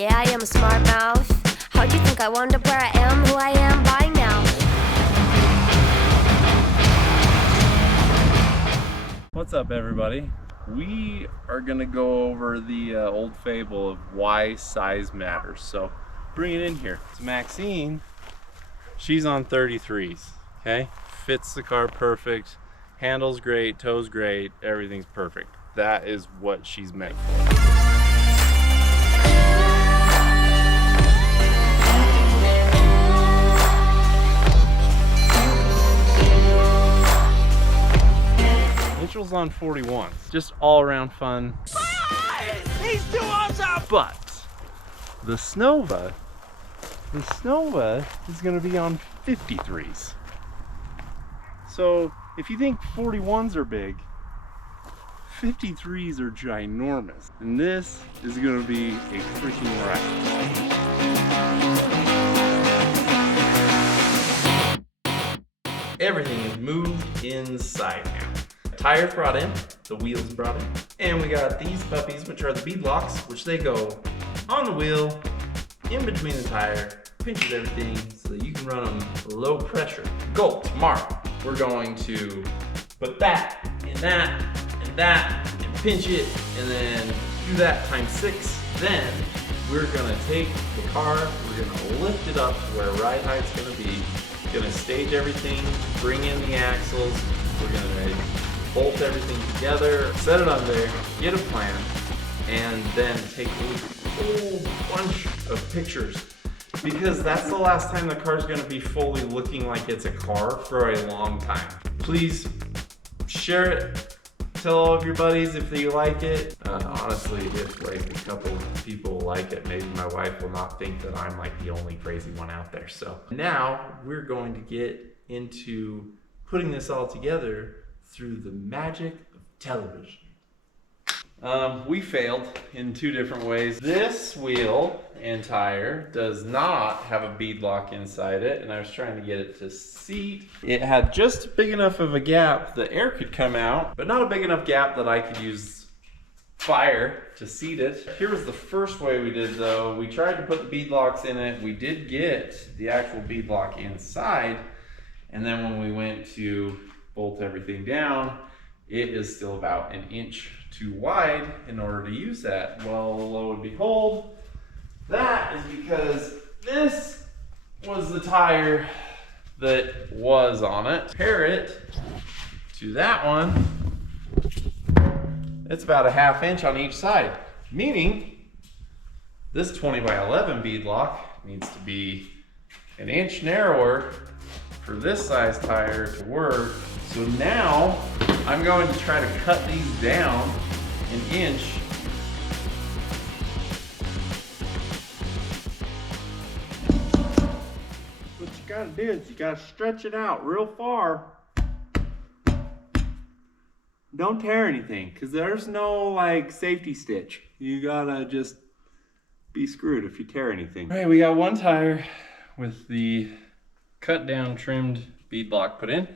Yeah, I am a smart mouth. How'd you think I wound up where I am, who I am by now? What's up, everybody? We are gonna go over the old fable of why size matters. So bring it in here. It's Maxine. She's on 33s, okay? Fits the car perfect, handles great, tows great, everything's perfect. That is what she's meant for. Mitchell's on 41s, just all around fun. He's too awesome! But the Snova is gonna be on 53s. So if you think 41s are big, 53s are ginormous. And this is gonna be a freaking ride. Everything is moved inside now. Tires brought in, the wheels brought in, and we got these puppies, which are the beadlocks, which they go on the wheel, in between the tire, pinches everything so that you can run them low pressure. Goal tomorrow, we're going to put that, and pinch it, and then do that times 6. Then we're gonna take the car, we're gonna lift it up to where ride height's gonna be, gonna stage everything, bring in the axles, we're gonna bolt everything together, set it on there, get a plan, and then take a whole bunch of pictures, because that's the last time the car's gonna be fully looking like it's a car for a long time. Please share it, tell all of your buddies if you like it. Honestly, if like a couple of people like it, maybe my wife will not think that I'm like the only crazy one out there. So now we're going to get into putting this all together through the magic of television. We failed in 2 different ways. This wheel and tire does not have a beadlock inside it, and I was trying to get it to seat. It had just big enough of a gap that air could come out, but not a big enough gap that I could use fire to seat it. Here was the first way we did though. We tried to put the beadlocks in it. We did get the actual beadlock inside, and then when we went to bolt everything down, it is still about 1 inch too wide in order to use that. Well, lo and behold, that is because this was the tire that was on it. Compare it to that one, it's about 1/2 inch on each side, meaning this 20 by 11 beadlock needs to be 1 inch narrower for this size tire to work. So now I'm going to try to cut these down 1 inch. What you gotta do is you gotta stretch it out real far. Don't tear anything, because there's no like safety stitch. You gotta just be screwed if you tear anything. All right, we got one tire with the cut down trimmed beadlock put in,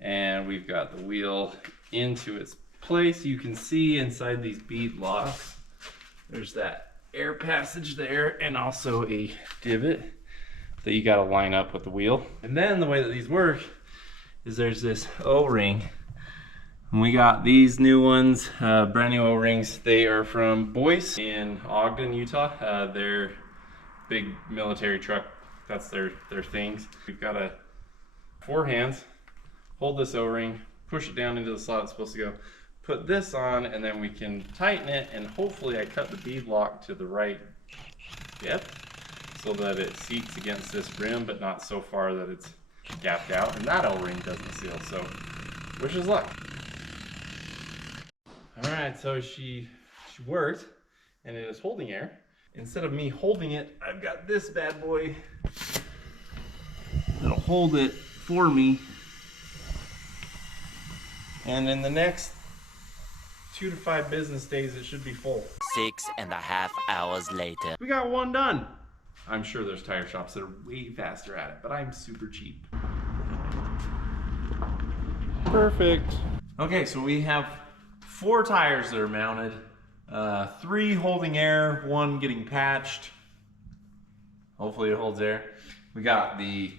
and we've got the wheel into its place. You can see inside these beadlocks there's that air passage there, and also a divot that you got to line up with the wheel. And then the way that these work is there's this O-ring, and we got these new ones, brand new O-rings. They are from Boyce in Ogden, Utah. They're big military truck, that's their things. We've got 4 hands, hold this O-ring, push it down into the slot it's supposed to go, put this on, and then we can tighten it, and hopefully I cut the beadlock to the right depth so that it seats against this rim, but not so far that it's gapped out, and that O-ring doesn't seal, so wish us luck. All right, so she worked, and it is holding air. Instead of me holding it, I've got this bad boy that'll hold it for me. And in the next 2 to 5 business days, it should be full. 6.5 hours later. We got one done. I'm sure there's tire shops that are way faster at it, but I'm super cheap. Perfect. Okay, so we have 4 tires that are mounted, 3 holding air, 1 getting patched. Hopefully it holds there. We got the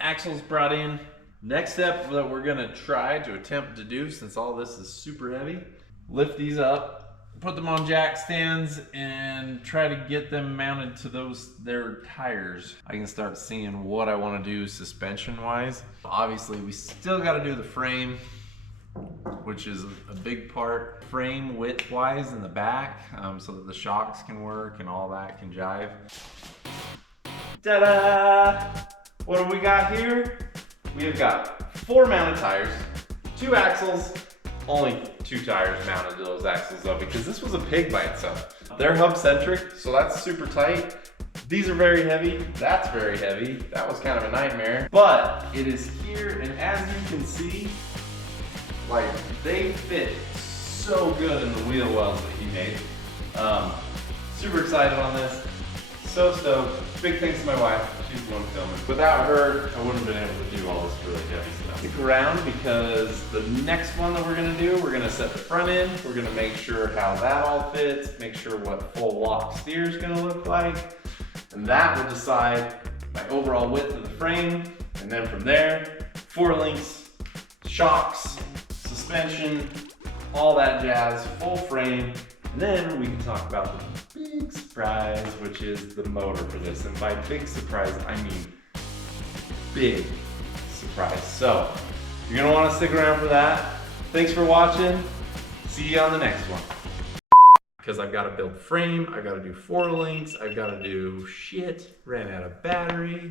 axles brought in. Next step that we're gonna try to attempt to do, since all this is super heavy, lift these up, put them on jack stands, and try to get them mounted to their tires. I can start seeing what I want to do suspension wise. Obviously we still got to do the frame, which is a big part, frame width wise in the back, so that the shocks can work and all that can jive. Ta-da! What do we got here? We have got 4 mounted tires, 2 axles, only 2 tires mounted to those axles though, because this was a pig by itself. They're hub centric, so that's super tight. These are very heavy, that's very heavy. That was kind of a nightmare, but it is here, and as you can see, like, they fit so good in the wheel wells that he made. Super excited on this. So stoked. Big thanks to my wife. She's the one filming. Without her, I wouldn't have been able to do all this really heavy stuff. Stick around because the next one that we're gonna do, we're gonna set the front end. We're gonna make sure how that all fits, make sure what full lock steer is gonna look like. And that will decide my overall width of the frame. And then from there, 4 links, shocks, suspension, all that jazz, full frame. And then we can talk about the big surprise, which is the motor for this. And by big surprise, I mean big surprise. So you're gonna wanna stick around for that. Thanks for watching. See you on the next one. Because I've gotta build frame, I've gotta do 4 links, I've gotta do shit, ran out of battery.